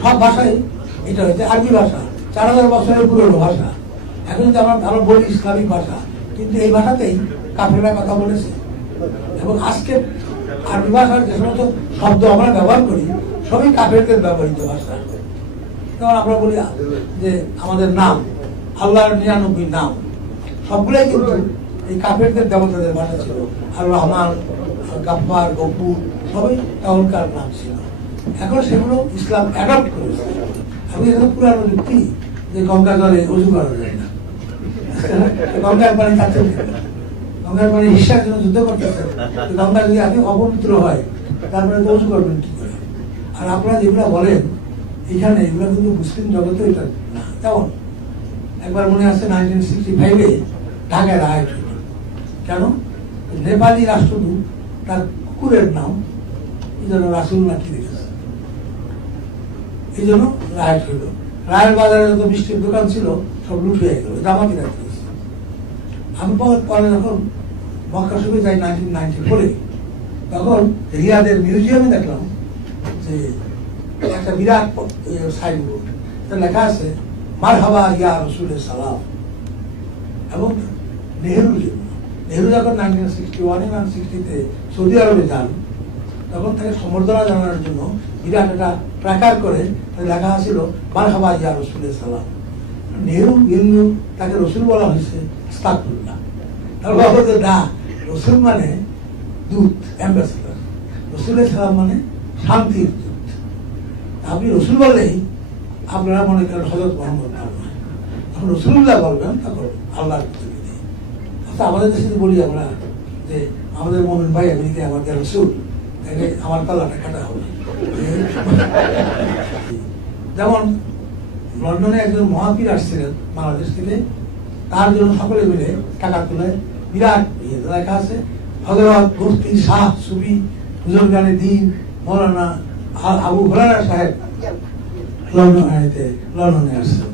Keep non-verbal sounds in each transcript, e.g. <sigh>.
সব ভাষাই এটা হচ্ছে আরবি ভাষা, চার হাজার বছরের পুরনো ভাষা। এখন যদি আমরা আমরা বলি, ইসলামিক ভাষা, কিন্তু এই ভাষাতেই কাফেরা কথা বলেছে। এবং আজকে আরবি ভাষার যে সমস্ত শব্দ আমরা ব্যবহার করি, সবই কাফেরদের ব্যবহৃত ভাষা। যেমন আমরা বলি যে আমাদের নাম, আল্লাহর নিরানব্বই নাম, সবগুলোই কিন্তু এই কাফেরদের দেবতাদের ভাষা ছিল। আর রহমান গাফার গপুর সবই তখনকার নাম ছিল। এখন সেগুলো ইসলাম অ্যাডপ্ট করেছে। আমি এটা পুরানো যুক্তি যে গঙ্গা জলে অজু করা যায় না। <laughs> গঙ্গার পানি খাচ্ছে গঙ্গার পানি হিসার জন্য যুদ্ধ করতেছে গঙ্গা যদি আগে অপবিত্র হয়, তারপরে তো অজু করবেন কি করে? আর আপনারা যেগুলো বলেন, এখানে এগুলো কিন্তু মুসলিম জগতে এটা না। যেমন, একবার মনে আছে নাইনটিন সিক্সটি ফাইভে ঢাকায় রায় হল। কেন? নেপালি রাষ্ট্রদূত, তার কুকুরের নাম জন্য রাসুল নাকি রেখেছে এই জন্য রায় হইল। রায়ের বাজারে যত মিষ্টির দোকান ছিল, সব লুট হয়ে গেল। এটা জামাতি রাখতে আমি পরে যখন মক্কা শরীফে যাই নাইনটিন নাইনটি ফোরে তখন রিয়াদের মিউজিয়ামে দেখলাম যে একটা বিরাট সাইনবোর্ড লেখা আছে, মারহাবা ইয়া রসুলের সালাম। এবং নেহরুর জন্য নেহরু যখন নাইনটিন সিক্সটি ওয়ানে নাইন সিক্সটিতে সৌদি আরবে যান, তখন তাকে সম্বর্ধনা জানানোর জন্য বিরাট একটা প্রাকার করে লেখা ছিল মারহাবা ইয়া রসুলের সালাম নেহরু হিন্দু তাকে রসুল বলা হয়েছে স্তাকুল্লাহ তার বাবা তো না রসুল মানে দূত অ্যাম্বাসেডার রসুলের সালাম মানে শান্তির দূত। আপনি রসুল বললেই আপনারা মনে করেন হজরত মোহাম্মদ যখন রসুল্লাহ বলবেন তখন আল্লাহর অর্থাৎ আমাদের দেশে বলি আমরা যে আমাদের মোমিন ভাই আমেরিকায় আমাদের রসুল। আমার পাল্লাটা কাটা হবে। যেমন লন্ডনে একজন মহাপীর আসছিলেন বাংলাদেশ থেকে, তার জন্য সকলে মিলে টাকা তুলে বিরাট ইয়ে লেখা আছে হজরত মুফতি শাহ সুবি হুজুরগানে দিন মৌলানা আবু হরারা সাহেব লন্ডনে লন্ডনে আসছেন।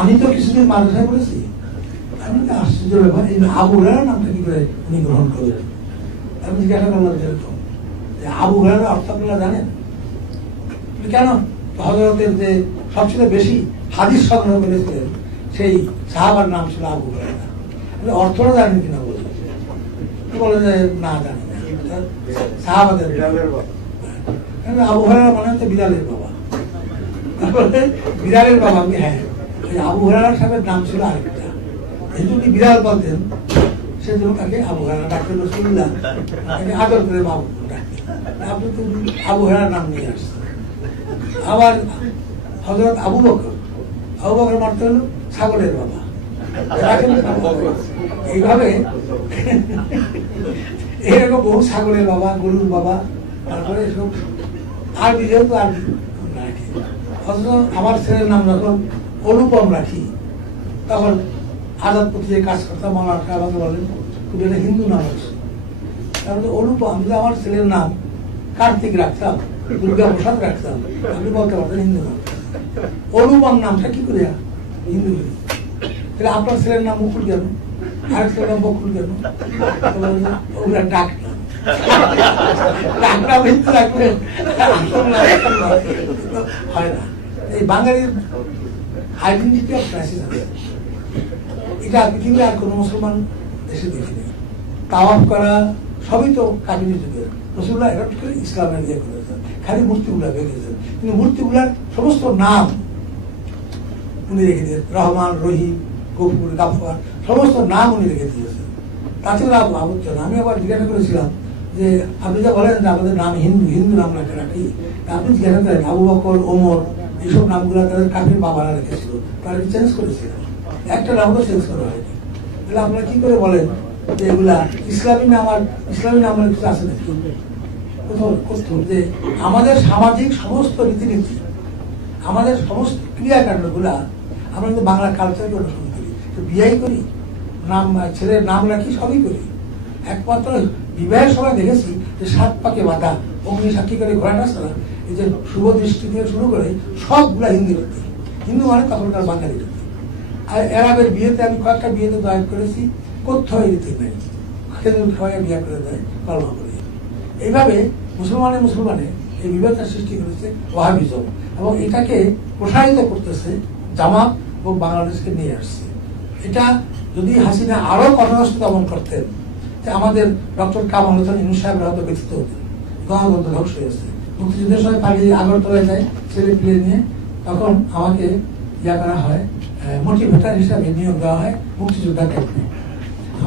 আমি তো কিছুদিন মাদ্রাসায় পড়েছি। আমি আশ্চর্য ব্যাপার, এই আবু হরার নামটা কি করে উনি গ্রহণ করলেন? আমি জিজ্ঞাসা করলাম যেরকম আবু হরার অর্থ আপনারা জানেন কেন? হজরতের যে সবচেয়ে বেশি হাদিস সংগ্রহ করেছিলেন সেই সাহাবার নাম ছিল আবু অর্থটা জানেন কিনা বলে বলে যে না জানি না। সাহাবাদের কারণ আবু হরারা মানে হচ্ছে বিড়ালের বাবা। তারপরে বিড়ালের বাবা আমি হ্যাঁ আবু হরারা সাহেবের নাম ছিল আরেকটা। এই যদি বিড়াল বলতেন সেজন্য তাকে আবু হরারা ডাক্তার রসুল্লাহ তাকে আদর করে বাবু আপনি তো আবু হরার নাম নিয়ে আসছেন। আবার হজরত আবু বকর। আবু বকর মারতে হলো ছাগলের বাবা। এইভাবে এরকম বহু ছাগলের বাবা, গরুর বাবা, তারপরে সব আরবি যেহেতু আরবি রাখি। অথচ আমার ছেলের নাম যখন অনুপম রাখি, তখন আজাদ পত্রিকায় কাজ করতাম, আমার আমাকে বলেন তুমি এটা হিন্দু নাম আছে তাহলে অনুপম যদি আমার ছেলের নাম কার্তিক রাখতাম, দুর্গা প্রসাদ রাখতাম, আপনি বলতে পারতেন হিন্দু নাম অনুপম নামটা কি করে হিন্দু হলো? তাহলে আপনার ছেলের নাম মুকুল কেন? আর ছেলের নাম বকুল কেন? ওগুলা ডাক নাম। ডাক হিন্দু রাখবেন হয় না। এই বাঙালির আইডেন্টিটি অফ ক্রাইসিস আছে। এটা পৃথিবীর আর কোনো মুসলমান দেশে দেখিনি তাওয়াফ করা সবই তো কাবিনী যুগের রসুল্লাহ এরকম করে ইসলামের ইয়ে করেছেন, খালি মূর্তিগুলা বেরিয়েছেন কিন্তু মূর্তিগুলার সমস্ত নাম উনি রেখে দিয়েছেন। রহমান, রহিম, গফুর গাফার সমস্ত নাম উনি রেখে দিয়েছেন। তাছাড়া আবুচ্চন আমি আবার জিজ্ঞাসা করেছিলাম যে, আপনি যে বলেন যে আমাদের নাম হিন্দু হিন্দু নাম রাখে রাখি আপনি জিজ্ঞাসা করেন আবু বকর, ওমর এইসব নামগুলো তাদের কাফির বাবারা রেখেছিল। তারা চেঞ্জ করেছিল একটা নাম তো চেঞ্জ করা হয়নি। তাহলে আপনারা কি করে বলেন যে এগুলা ইসলামী নাম আর ইসলামী নাম কিছু আছে নাকি? কোথাও যে আমাদের সামাজিক সমস্ত রীতিনীতি, আমাদের সমস্ত ক্রিয়াকাণ্ডগুলা আমরা কিন্তু বাংলা কালচারকে অনুসরণ করি। তো বিয়াই করি, নাম, ছেলের নাম রাখি, সবই করি। একমাত্র বিবাহের সময় দেখেছি যে সাত পাকে বাঁধা, অগ্নি সাক্ষী করে ঘোড়াটা ছাড়া এই যে শুভ দৃষ্টি থেকে শুরু করে সবগুলা হিন্দি রীতি হিন্দু মানে তখনকার বাঙালি রীতি আর এরাবের বিয়েতে আমি কয়েকটা বিয়েতে জয়েন করেছি, কোথাও রীতি নেই। খেজুর খাওয়াই বিয়ে করে দেয় কলমা করে। এইভাবে মুসলমানে মুসলমানে এই বিভেদটা সৃষ্টি করেছে ওয়াহাবিজম এবং এটাকে প্রসারিত করতেছে জামাত এবং বাংলাদেশকে নিয়ে আসছে। এটা যদি হাসিনা আরও কঠোরস্থ দমন করতেন যে আমাদের ডক্টর কামাল হোসেন ইনু সাহেব হয়তো ব্যতীত হতেন গণতন্ত্র ধ্বংস হয়েছে মুক্তিযুদ্ধের সময় পালিয়ে আগরতলায় যায়, ছেলে পিলে নিয়ে। তখন আমাকে ইয়া করা হয় মোটিভেটার হিসাবে নিয়োগ দেওয়া হয় মুক্তিযোদ্ধা ক্যাম্পে।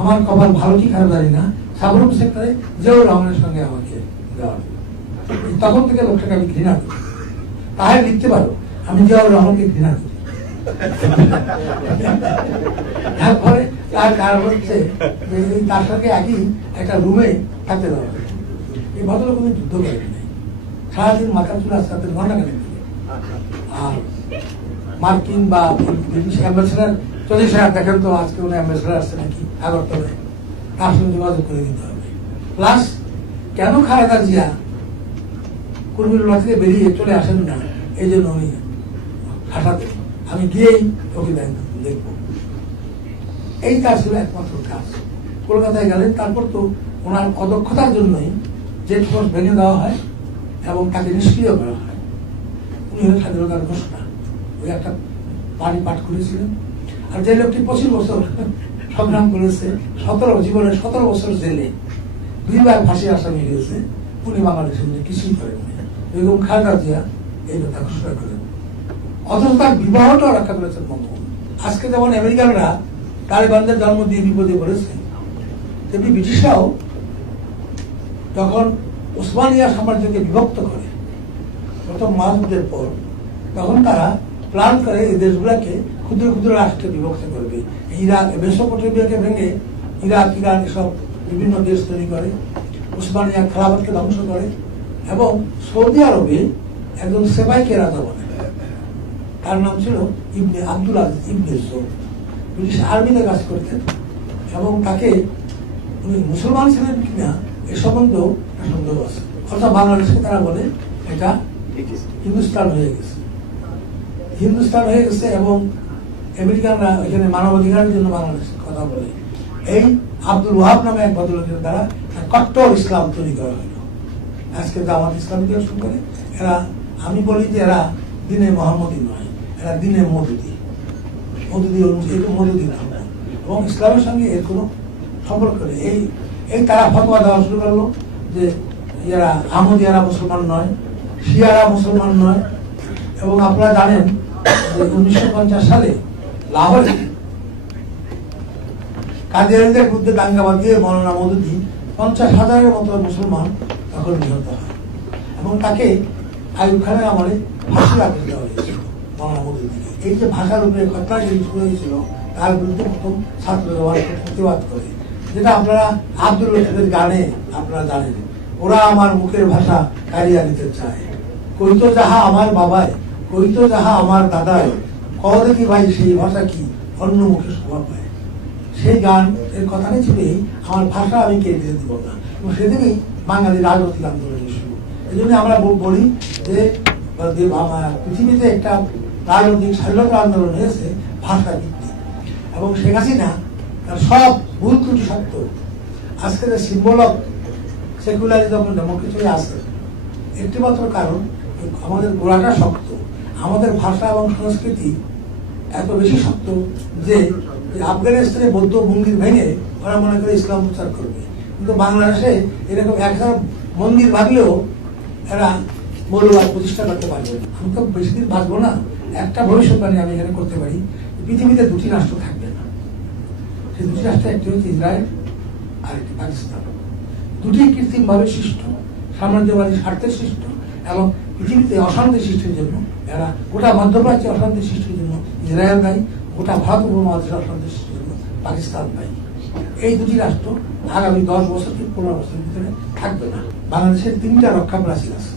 আমার কপাল ভালো কি খারাপ জানি না। সাবরুম সেক্টরে জিয়াউর রহমানের সঙ্গে আমাকে দেওয়া। তখন থেকে লোকটাকে আমি ঘৃণা করি। তাহলে লিখতে পারো, আমি জিয়াউর রহমানকে ঘৃণা করি। তারপরে তার কারণ হচ্ছে তার সঙ্গে একই একটা রুমে থাকতে দেওয়া। এই ভদ্রলোক যুদ্ধ করেন। সারাদিন মাথা চুলা আসতে ঘণ্টা কেন আর মার্কিন বা ব্রিটিশ অ্যাম্বাসেডার চল্লিশ হাজার দেখেন তো আজকে কোনো অ্যাম্বাসেডার আসছে নাকি, আগরতলায়, তার সঙ্গে যোগাযোগ করে দিতে হবে। প্লাস কেন খালেদা জিয়া কুর্মিল্লা থেকে বেরিয়ে চলে আসেন না? এই জন্য উনি হাঁটাতে। আমি গিয়েই ওকে দেখ- দেখব। এই তার ছিল একমাত্র কাজ। কলকাতায় গেলেন, তারপর তো ওনার অদক্ষতার জন্যই জেট ফোর্স ভেঙে দেওয়া হয়। এবং তাকে নিষ্ক্রিয় করা হয়। উনি হলেন স্বাধীনতার ঘোষণা। ওই একটা বাড়ি পাঠ করেছিলেন। আর যে লোকটি পঁচিশ বছর <laughs> সংগ্রাম করেছে, সতেরো জীবনের সতেরো বছর জেলে, দুইবার ফাঁসি আসামি হয়েছে, উনি বাংলাদেশের জন্য কিছুই করেননি বেগম খালেদা জিয়া এই কথা ঘোষণা করেন। অথচ তার বিবাহটাও রক্ষা করেছেন বঙ্গবন্ধু। আজকে যেমন আমেরিকানরা তালেবানদের জন্ম দিয়ে বিপদে পড়েছে, তেমনি ব্রিটিশরাও যখন ওসমানিয়া সাম্রাজ্যকে বিভক্ত করে প্রথম মহাযুদ্ধের পর, তখন তারা প্ল্যান করে এই দেশগুলোকে ক্ষুদ্র ক্ষুদ্র রাষ্ট্রে বিভক্ত করবে। ইরাক মেসোপটেমিয়াকে ভেঙে ইরাক, ইরান এসব বিভিন্ন দেশ তৈরি করে, উসমানিয়া খেলাফতকে ধ্বংস করে এবং সৌদি আরবে একজন সেবাইকে রাজা বনে তার নাম ছিল ইবনে আব্দুল ইবনে জোর। ব্রিটিশ আর্মিতে কাজ করতেন এবং তাকে উনি মুসলমান ছিলেন কিনা এ সম্বন্ধেও একটা সন্দেহ আছে। অর্থাৎ বাংলাদেশকে তারা বলে এটা হিন্দুস্তান হয়ে গেছে। হিন্দুস্তান হয়ে গেছে এবং আমেরিকানরা এখানে মানবাধিকারের জন্য বাংলাদেশের কথা বলে। এই আব্দুল ওয়াহাব নামে এক ভদ্রলোকের দ্বারা কট্টর ইসলাম তৈরি করা হলো। আজকে জামাত ইসলামীকে শুরু করে। এরা, আমি বলি যে এরা দিনে মোহাম্মদী নয়, এরা দিনে মধুদি মধুদি অনুযায়ী মধুদি নাম এবং ইসলামের সঙ্গে এর কোনো সম্পর্ক নেই। এই এই তারা ফতোয়া দেওয়া শুরু করল যে এরা আহমদিয়ারা মুসলমান নয়, শিয়ারা মুসলমান নয়। এবং আপনারা জানেন যে উনিশশো পঞ্চাশ সালে লাহোরে কাদিয়ানিদের বিরুদ্ধে দাঙ্গা বাঁধিয়ে মৌলানা মদুদি পঞ্চাশ হাজারের মতো মুসলমান তখন নিহত হয় এবং তাকে আইব খানের আমলে ফাঁসির আদেশ দেওয়া হয়েছিল মৌলানা মদুদিকে। এই যে ভাষার উপরে ঘটনা যে শুরু হয়েছিল, তার বিরুদ্ধে প্রথম ছাত্র প্রতিবাদ করে। যেটা আপনারা আব্দুল রশিদের গানে আপনারা জানেন। ওরা আমার মুখের ভাষা কারিয়া নিতে চায়। কইতো যাহা আমার বাবায় কইতো যাহা আমার দাদায় কহ দেখি ভাই সেই ভাষা কি অন্য মুখে শোভা পায়। সেই গান এর কথাটাই ছিল এই, আমার ভাষা আমি কে দিতে দিব না। এবং সেদিনই বাঙালি রাজনৈতিক আন্দোলনের শুরু। এই জন্য আমরা বলি যে পৃথিবীতে একটা রাজনৈতিক স্বাধীনতা আন্দোলন হয়েছে ভাষা ভিত্তিক। এবং শেখ হাসিনা সব ভুল ত্রুটি সত্য। আজকে যে সিম্বল অফ সেকুলারিজম ডেমোক্রেসি আছে। একটি মাত্র কারণ, আমাদের গোড়াটা শক্ত। আমাদের ভাষা এবং সংস্কৃতি এত বেশি শক্ত যে আফগানিস্তানে বৌদ্ধ মন্দির ভেঙে ওরা মনে করে ইসলাম প্রচার করবে। কিন্তু বাংলাদেশে এরকম এক হাজার মন্দির ভাঙলেও এরা মৌলবাদ প্রতিষ্ঠা করতে পারবে আমি তো বেশি দিন বাঁচবো না। একটা ভবিষ্যৎবাণী আমি এখানে করতে পারি। পৃথিবীতে দুটি রাষ্ট্র থাকবে। না দুটি রাষ্ট্র একটি হচ্ছে ইসরায়েল আর একটি পাকিস্তান। দুটি কৃত্রিমভাবে সৃষ্ট, সাম্রাজ্যবাদী স্বার্থের সৃষ্ট এবং পৃথিবীতে অশান্তি সৃষ্টির জন্য, এরা গোটা মধ্যপ্রাচ্যে অশান্তি সৃষ্টির জন্য ইসরায়েল দায়ী, গোটা ভারত উপমহাদেশে অশান্তি সৃষ্টির জন্য পাকিস্তান দায়ী। এই দুটি রাষ্ট্র আগামী দশ বছর থেকে পনেরো বছরের ভিতরে থাকবে না। বাংলাদেশের তিনটা রক্ষা প্রাচীর আছে।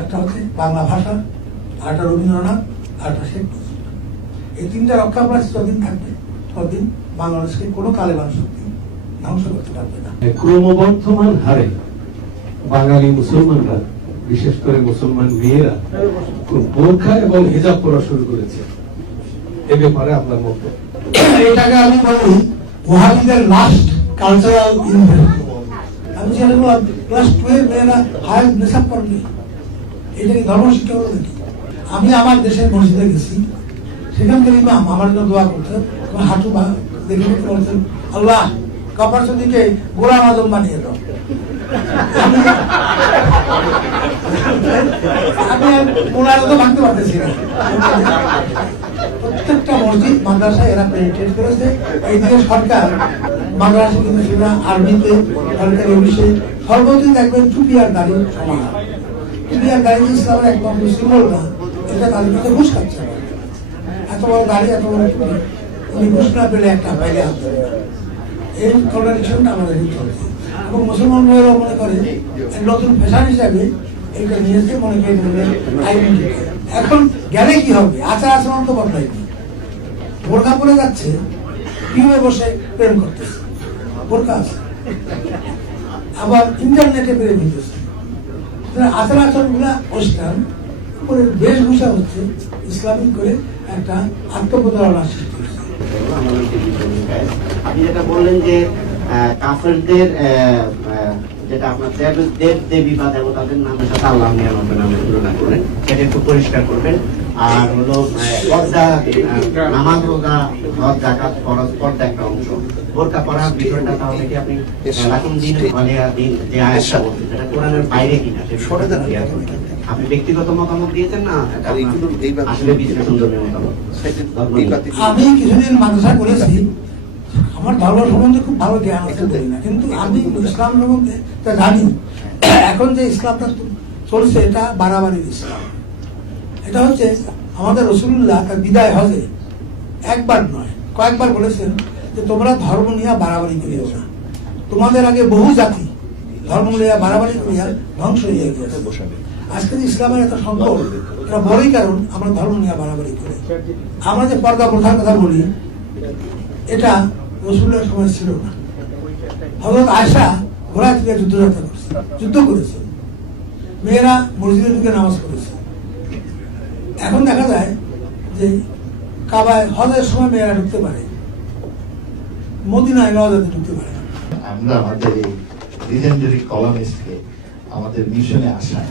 একটা হচ্ছে বাংলা ভাষা, আরেকটা রবীন্দ্রনাথ, আরেকটা শেখ এই তিনটা রক্ষা প্রাচীর যতদিন থাকবে, ততদিন বাংলাদেশকে কোনো কালেবান শক্তি ধ্বংস করতে পারবে না। ক্রমবর্ধমান হারে বাঙালি মুসলমানরা বিশেষ করে মুসলমান মেয়েরা বোরখা এবং হিজাব পরা শুরু করেছে। এ ব্যাপারে আপনার মন্তব্য এটাকে আমি বলি ওয়াহাবিদের লাস্ট কালচারাল আমি ছেলেগুলো ক্লাস টুয়েলভ মেয়েরা হায়ার নেশাব করবে এটা কি ধর্ম শিক্ষা হলো নাকি? আমি আমার দেশের মসজিদে গেছি সেখানকার ইমাম আমার জন্য দোয়া করতেন হাঁটু ভা- বলতেন আল্লাহ কাপার সদিকে গোলাম আজম বানিয়ে দাও। আমি- আর তো পারতেছি না। প্রত্যেকটা মসজিদ মাদ্রাসা এরা করেছে। সরকার, মাদ্রাসা কিন্তু টুপি আর না এটা এত বড় দাড়ি, এত বড় উনি ঘুষ পেলে একটা বাইরে ধরে এই কন্ট্রাডিকশনটা আমাদের চলছে এবং মুসলমান ভাইয়েরাও মনে করে নতুন ফ্যাশন হিসাবে এটা নিয়েছে মনে করে আইডেন্টি এখন গেলে কি হবে? আচার আচরণ তো বদলায়নি বোরখা পরে যাচ্ছে, কীভাবে বসে প্রেম করতেছে? বোরখা আছে। আবার ইন্টারনেটে প্রেম হইতেছে। আচার আচরণগুলা ওয়েস্টার্ন করে বেশভূষা হচ্ছে ইসলামিক করে একটা আত্মপ্রতারণা সৃষ্টি হচ্ছে আমাদের আপনি যেটা বললেন যে কাফেরদের যেটা আপনার দেব দেব দেবী বা দেবতাদের নামের সাথে আল্লাহ নিয়ামতের নামের তুলনা করলেন সেটা একটু পরিষ্কার করবেন আর হলো পর্দা নামাজ রোজা হজ জাকাত ফরজ পর্দা একটা অংশ বোরকা পড়ার বিষয়টা তাহলে কি আপনি লাকুম দিন ওয়ালিয়া দিন যে আয়াতটা বলছেন সেটা কোরআনের বাইরে কিনা সেটা আপনি ব্যক্তিগত মতামত দিয়েছেন না? আসলে বিশ্লেষণ আমি কিছুদিন মাদ্রাসা করেছি। আমার ধর্ম সম্বন্ধে খুব ভালো জ্ঞান আছে বলি না। কিন্তু আমি ইসলাম সম্বন্ধে তা জানি। এখন যে ইসলামটা চলছে এটা বাড়াবাড়ির ইসলাম। এটা হচ্ছে আমাদের রসুল্লাহ তার বিদায় হজে একবার নয় কয়েকবার বলেছেন যে তোমরা ধর্ম নিয়ে বাড়াবাড়ি করিও না। তোমাদের আগে বহু জাতি ধর্ম নিয়ে বাড়াবাড়ি করিয়া ধ্বংস হইয়া গিয়েছে। আজকে যে ইসলামের একটা সংকট। এটা বড়ই কারণ আমরা ধর্ম নিয়ে বাড়াবাড়ি করে। আমরা যে পর্দা প্রথার কথা বলি, এটা রসুলের সময় ছিল না। হজরত আয়সা ঘোড়া থেকে যুদ্ধযাত্রা করছে, যুদ্ধ করেছে। মেয়েরা মসজিদে ঢুকে নামাজ পড়েছে। এখন দেখা যায় যে কাবায় হজের সময় মেয়েরা ঢুকতে পারে। মদিনায় নওয়াজাতে ঢুকতে পারে আমরা আমাদের এই লিজেন্ডারি কলামিস্টকে আমাদের মিশনে আসায়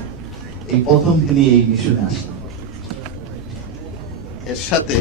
এই প্রথম তিনি এই মিশনে আসলেন এর সাথে